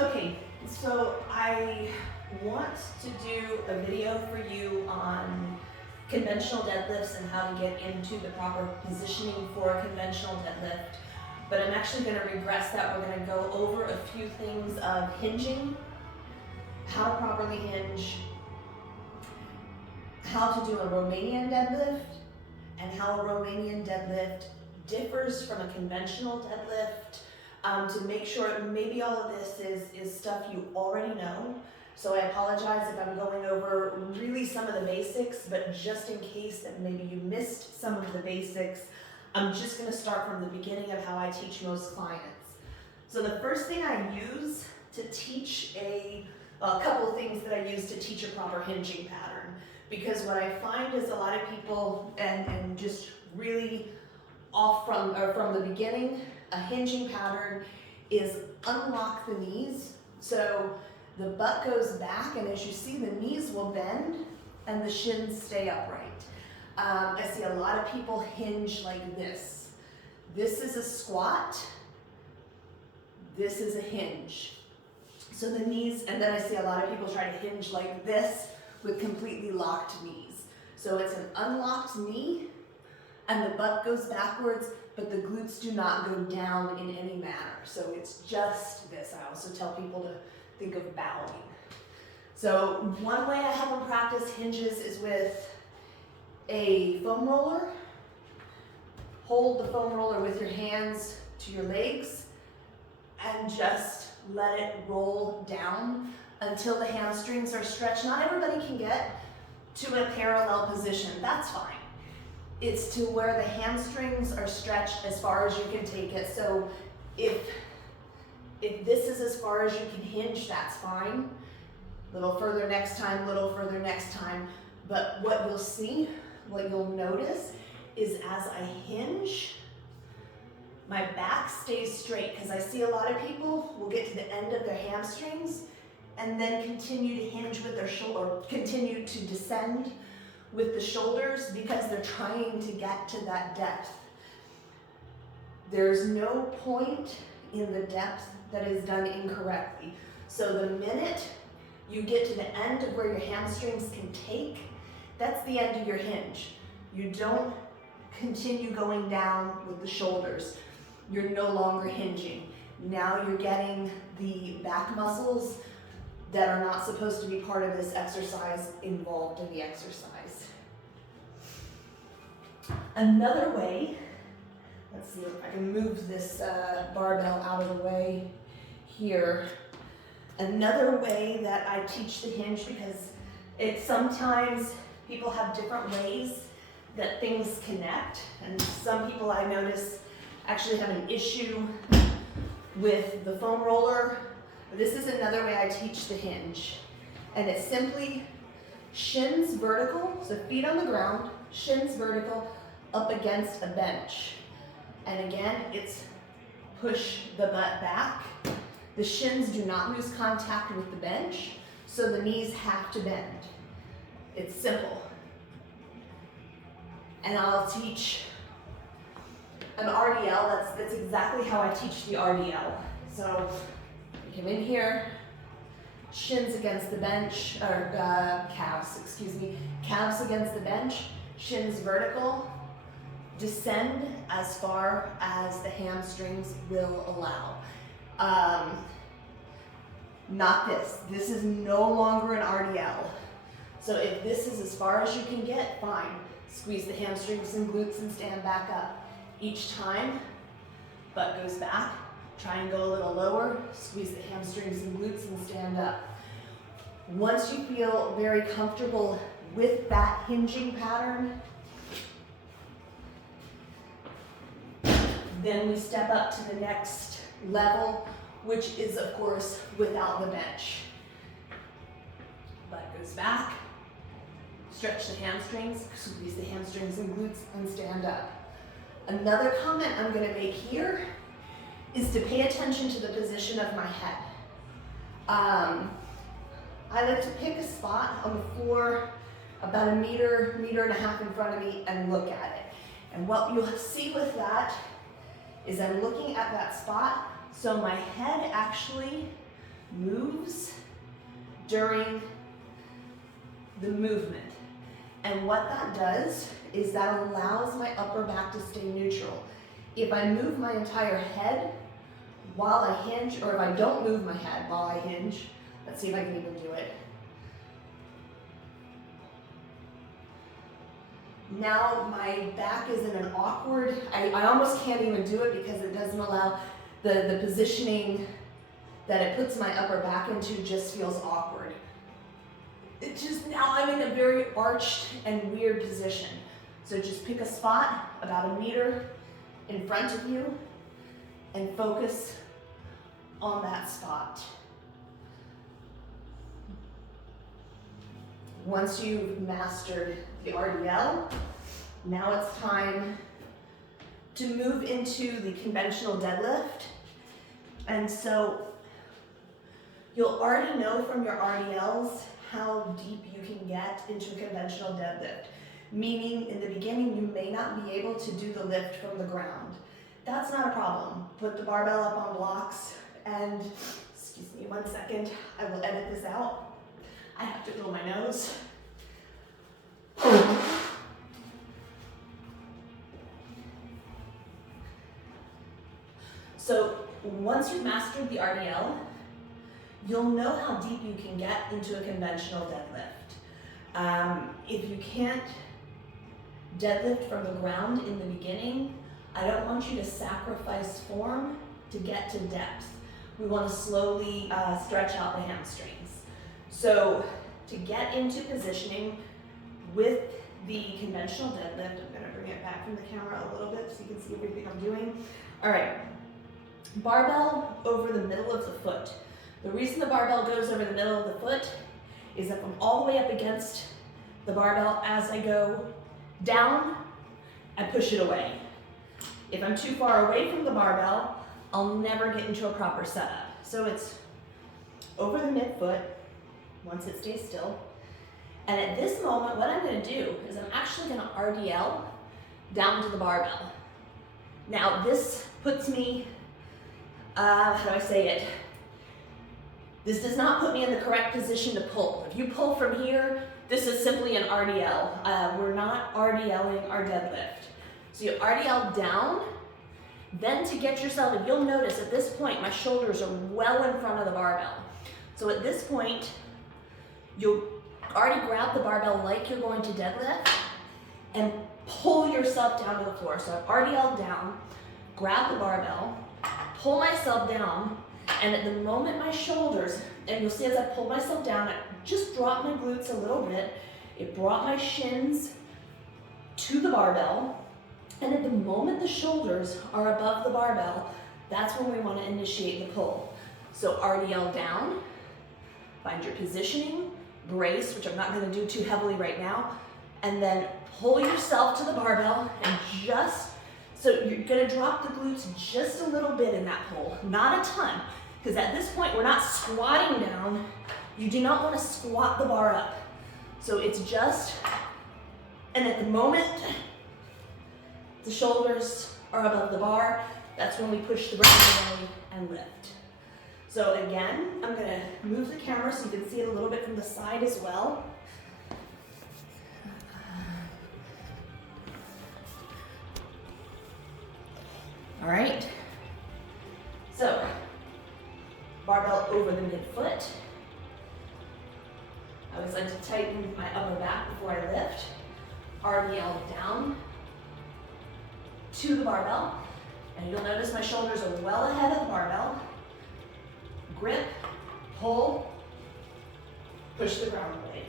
Okay, so I want to do a video for you on conventional deadlifts and how to get into the proper positioning for a conventional deadlift. But I'm actually going to regress that. We're going to go over a few things of hinging, how to properly hinge, how to do a Romanian deadlift, and how a Romanian deadlift differs from a conventional deadlift, to make sure maybe all of this is stuff you already know. So I apologize if I'm going over really some of the basics, but just in case that maybe you missed some of the basics, I'm just going to start from the beginning of how I teach most clients. So the first thing I use to teach a couple of things that I use to teach a proper hinging pattern, because what I find is a lot of people, and just really off from the beginning, a hinging pattern is unlock the knees. So the butt goes back, and as you see, the knees will bend and the shins stay upright. I see a lot of people hinge like this. This is a squat. This is a hinge. So the knees, and then I see a lot of people try to hinge like this with completely locked knees. So it's an unlocked knee, and the butt goes backwards, but the glutes do not go down in any manner. So it's just this. I also tell people to think of bowing. So one way I have them practice hinges is with a foam roller. Hold the foam roller with your hands to your legs and just let it roll down until the hamstrings are stretched. Not everybody can get to a parallel position. That's fine. It's to where the hamstrings are stretched as far as you can take it. So if this is as far as you can hinge, that's fine. Little further next time, little further next time. But what you'll see, what you'll notice is as I hinge, my back stays straight, because I see a lot of people will get to the end of their hamstrings and then continue to hinge with their shoulder, or continue to descend with the shoulders because they're trying to get to that depth. There's no point in the depth that is done incorrectly. So the minute you get to the end of where your hamstrings can take, that's the end of your hinge. You don't continue going down with the shoulders. You're no longer hinging. Now you're getting the back muscles that are not supposed to be part of this exercise involved in the exercise. Another way, let's see if I can move this barbell out of the way here. Another way that I teach the hinge, because it's sometimes people have different ways that things connect, and some people I notice actually have an issue with the foam roller. This is another way I teach the hinge, and it's simply shins vertical, so feet on the ground, shins vertical, up against a bench. And again, it's push the butt back. The shins do not lose contact with the bench, so the knees have to bend. It's simple. And I'll teach an RDL, that's exactly how I teach the RDL. So you come in here, shins against the bench, or calves, calves against the bench, shins vertical, descend as far as the hamstrings will allow. Not this. This is no longer an RDL. So if this is as far as you can get, fine. Squeeze the hamstrings and glutes and stand back up. Each time, butt goes back. Try and go a little lower. Squeeze the hamstrings and glutes and stand up. Once you feel very comfortable with that hinging pattern, then we step up to the next level, which is, of course, without the bench. Butt goes back, stretch the hamstrings, squeeze the hamstrings and glutes, and stand up. Another comment I'm going to make here is to pay attention to the position of my head. I like to pick a spot on the floor about a meter and a half in front of me and look at it. And what you'll see with that is I'm looking at that spot, so my head actually moves during the movement. And what that does is that allows my upper back to stay neutral. If I move my entire head while I hinge, or if I don't move my head while I hinge, let's see if I can even do it. Now my back is in an awkward, I almost can't even do it because it doesn't allow the positioning that it puts my upper back into just feels awkward. It just, now I'm in a very arched and weird position. So just pick a spot about 1 meter in front of you and focus on that spot. Once you've mastered the RDL, now it's time to move into the conventional deadlift. And so you'll already know from your RDLs how deep you can get into a conventional deadlift. Meaning in the beginning, you may not be able to do the lift from the ground. That's not a problem. Put the barbell up on blocks and, excuse me 1 second, I will edit this out. I have to blow my nose. So once you've mastered the RDL, you'll know how deep you can get into a conventional deadlift. If you can't deadlift from the ground in the beginning, I don't want you to sacrifice form to get to depth. We want to slowly stretch out the hamstrings. So to get into positioning with the conventional deadlift, I'm going to bring it back from the camera a little bit so you can see everything I'm doing. All right, barbell over the middle of the foot. The reason the barbell goes over the middle of the foot is if I'm all the way up against the barbell as I go down, I push it away. If I'm too far away from the barbell, I'll never get into a proper setup. So it's over the midfoot once it stays still. And at this moment, what I'm going to do is I'm actually going to RDL down to the barbell. Now this puts me, how do I say it? This does not put me in the correct position to pull. If you pull from here, this is simply an RDL. We're not RDLing our deadlift. So you RDL down, then to get yourself, and you'll notice at this point, my shoulders are well in front of the barbell. So at this point, you'll already grab the barbell like you're going to deadlift and pull yourself down to the floor. So I've RDL down, grab the barbell, pull myself down, and at the moment my shoulders, and you'll see as I pull myself down, I just dropped my glutes a little bit. It brought my shins to the barbell. And at the moment the shoulders are above the barbell, that's when we want to initiate the pull. So RDL down, find your positioning, brace, which I'm not going to do too heavily right now, and then pull yourself to the barbell and just, so you're going to drop the glutes just a little bit in that pull, not a ton, because at this point we're not squatting down. You do not want to squat the bar up. So it's just, and at the moment the shoulders are above the bar, that's when we push the ground away and lift. So again, I'm going to move the camera so you can see it a little bit from the side as well. All right. So barbell over the midfoot. I always like to tighten my upper back before I lift. RDL down to the barbell. And you'll notice my shoulders are well ahead of the barbell. Grip, pull, push the ground away.